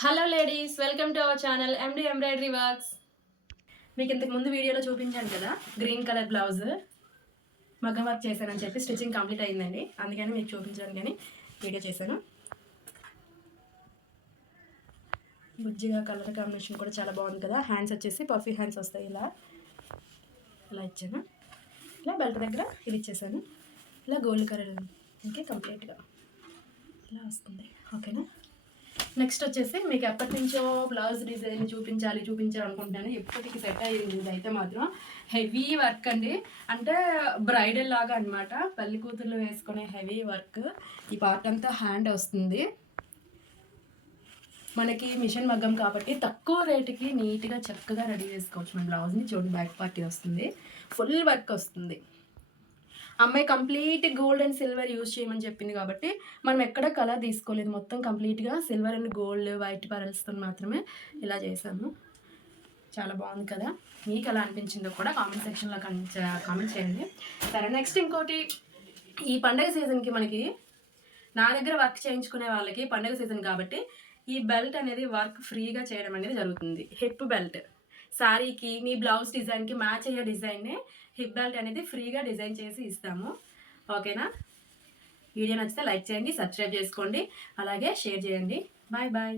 Hello ladies, welcome to our channel MD embroidery works. మీకు ఇంతకు ముందు వీడియోలో చూపించాను కదా, గ్రీన్ కలర్ బ్లౌజ్ మగ్గం వర్క్ చేశానని చెప్పి స్టిచ్చింగ్ కంప్లీట్ అయిందండి. అందుకని మీకు చూపించాను కానీ వీడియో చేశాను. బుజ్జిగా కలర్ కాంబినేషన్ కూడా చాలా బాగుంది కదా. హ్యాండ్స్ వచ్చేసి పఫీ హ్యాండ్స్ వస్తాయి, ఇలా ఇచ్చాను. ఇలా బెల్ట్ దగ్గర ఇది ఇచ్చేసాను. ఇలా గోల్డ్ కలర్ ఇంకే కంప్లీట్గా ఇలా వస్తుంది. ఓకేనా. నెక్స్ట్ వచ్చేసి మీకు ఎప్పటి నుంచో బ్లౌజ్ డిజైన్ చూపించాలనుకుంటున్నాను. ఎప్పటికి సెట్ అయ్యింది. ఇదైతే మాత్రం హెవీ వర్క్ అండి, అంటే బ్రైడల్ లాగా అనమాట. పెళ్లి కూతుర్లు వేసుకునే హెవీ వర్క్. ఈ పార్ట్ అంతా హ్యాండ్ వస్తుంది. మనకి మిషన్ మగ్గం కాబట్టి తక్కువ రేటుకి నీట్గా చక్కగా రెడీ చేసుకోవచ్చు మన బ్లౌజ్ని. చూడండి, బ్యాక్ పార్టీ వస్తుంది, ఫుల్ వర్క్ వస్తుంది. అమ్మాయి complete gold and silver use చేయమని చెప్పింది కాబట్టి మనం ఎక్కడ కలర్ తీసుకోలేదు. మొత్తం కంప్లీట్గా సిల్వర్ అండ్ గోల్డ్ వైట్ పరల్స్తో మాత్రమే ఇలా చేశాను. చాలా బాగుంది కదా. మీకు ఎలా అనిపించిందో కూడా కామెంట్ సెక్షన్లో కామెంట్ చేయండి. సరే, నెక్స్ట్ ఇంకోటి, ఈ పండగ సీజన్కి మనకి నా దగ్గర వర్క్ చేయించుకునే వాళ్ళకి పండగ సీజన్ కాబట్టి ఈ బెల్ట్ అనేది వర్క్ ఫ్రీగా చేయడం అనేది జరుగుతుంది. హిప్ బెల్ట్ శారీకి మీ బ్లౌజ్ డిజైన్కి మ్యాచ్ అయ్యే డిజైన్ని హిప్ బెల్ట్ అనేది ఫ్రీగా డిజైన్ చేసి ఇస్తాము. ఓకేనా. వీడియో నచ్చితే లైక్ చేయండి, సబ్స్క్రైబ్ చేసుకోండి, అలాగే షేర్ చేయండి. Bye bye.